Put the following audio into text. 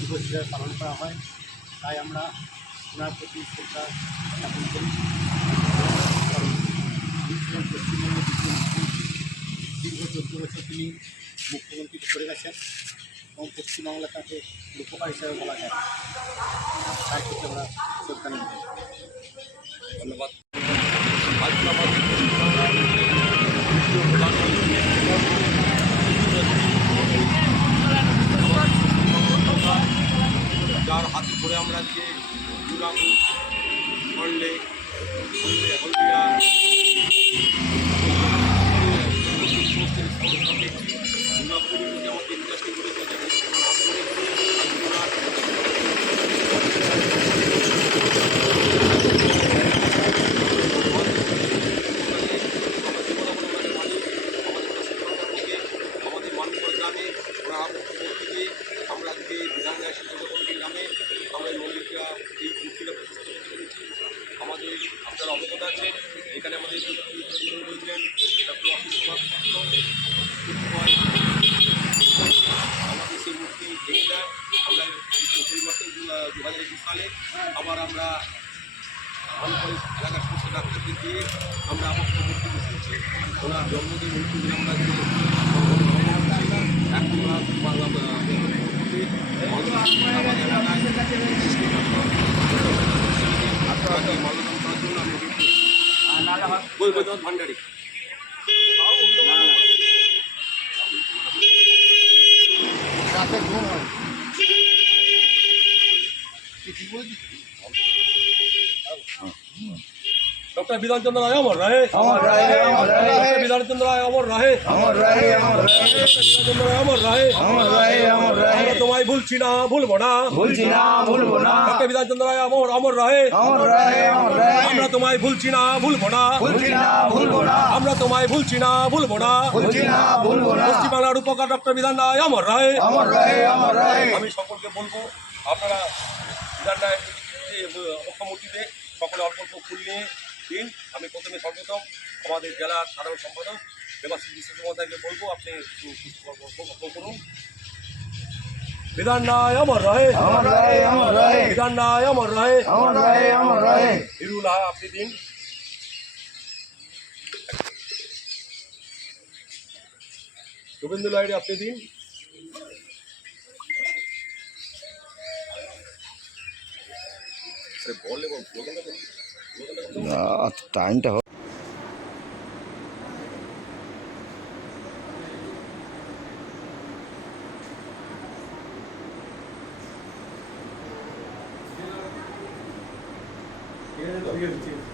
দিবস হিসেবে পালন করা হয়, তাই আমরা ওনার প্রতি শ্রদ্ধা জ্ঞাপন করি। কারণ পশ্চিমবঙ্গের মুখ্যমন্ত্রী দীর্ঘ চোদ্দ বছর তিনি মুখ্যমন্ত্রী করে গেছেন এবং পশ্চিমবাংলা তাকে উপকার হিসাবে বলা যায়। প্রতি আমরা শ্রদ্ধা ধন্যবাদ। আমরা যে দুর্গাপুর হলদে হলদিয়া দুর্গাপুরের মধ্যে আমাদের ইন্ডাস্ট্রি অবগত আছেন এখানে আমাদের সেই মূর্তি ভেঙে যায় আমরা পরিবর্তন দু হাজার একুশ সালে আবার আমরা এলাকার সমস্ত ডাক্তারদের দিয়ে আমরা আবার মূর্তি বসেছি ওনার জন্মদিন মূর্তি আমরা এখন আমরা বৈদ্যনাথ ভান্ডারী রাতে ঘুম হয় ডক্টর বিধানচন্দ্র রায় অমর রায় অমর রাহে, রাহে। বিধানচন্দ্র রায় অমর রাহে। অমর রাহে অমর রাহে। বিধানচন্দ্র রায় অমর রাহে। অমর রাহে অমর রাহে। আমরা তোমায় ভুলছি না ভুলবো না। ভুলছি না ভুলবো না। ডক্টর বিধানচন্দ্র রায় অমর অমর রাহে। অমর রাহে অমর রাহে। আমরা তোমায় ভুলছি না ভুলবো না। ভুলছি না ভুলবো না। আমরা তোমায় ভুলছি না ভুলবো না। ভুলছি না ভুলবো না। পশ্চিমবাংলার উপকার ডক্টর বিধান রায় অমর রায় অমর রাহে অমর রাহে। আমি সকলকে বলব আপনারা বিধান রায় মুখ্যমূর্তিতে সকলে অল্প অল্প ফুল নিয়ে দিন। আমি প্রথমে সর্বপ্রথম আমাদের জেলার সাধারণ সম্পাদক দেবাশিস মহোদয়কে বলব আপনি একটু করুন। বিধান রায় অমর রায় অমর রাহে অমর রাহে। বিধান রায় অমর রায় অমর রাহে অমর রাহে। হিরুল হা আপনি দিন। শুভেন্দু লাইডে আপনি দিন। আরে বল এবং স্লোগানটা